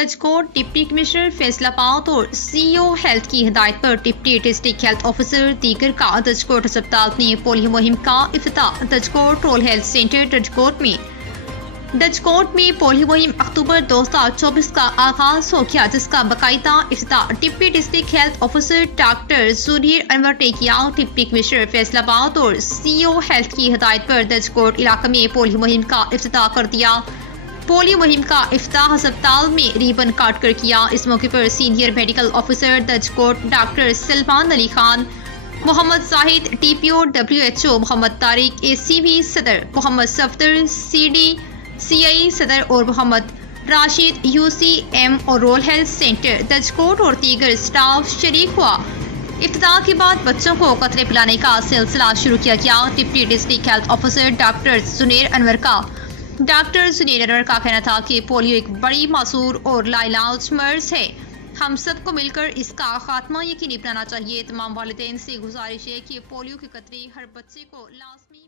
Dutch کوٹ deputy commissioner فیصلہ آباد اور سی او ہیلتھ کی ہدایت پر ڈپٹی ڈسٹرکٹ ہیلتھ آفیسر دیگر کا ڈچ کوٹ ہسپتال میں پولیو مہم کا افتتاح ڈچ کوٹ رول ہیلتھ سینٹر ڈچ کوٹ میں پولیو مہم اکتوبر 2024 کا آغاز ہو گیا، جس کا باقاعدہ افتتاح deputy district health officer doctor Zunair Anwar نے کیا۔ ڈپٹی کمشنر فیصلہ آباد اور سی او ہیلتھ کی ہدایت پر ڈچ کوٹ علاقے میں پولیو مہم کا افتتاح کر دیا۔ پولیو مہم کا افتتاح ہسپتال میں ریبن کاٹ کر کیا۔ اس موقع پر senior medical officer Dijkot doctor Salman Ali Khan, Muhammad Zahid T P O WHO، Muhammad Tariq ACV صدر، محمد صفدر CDCI صدر اور محمد راشد UCM اور rural health centre Dijkot اور دیگر اسٹاف شریک ہوا۔ افتتاح کے بعد بچوں کو قطرے پلانے کا سلسلہ شروع کیا گیا۔ Deputy district health officer doctor Zunair Anwar کا کہنا تھا کہ پولیو ایک بڑی معذور اور لاعلاج مرض ہے، ہم سب کو مل کر اس کا خاتمہ یقینی بنانا چاہیے۔ تمام والدین سے گزارش ہے کہ پولیو کے قطرے ہر بچے کو لازمی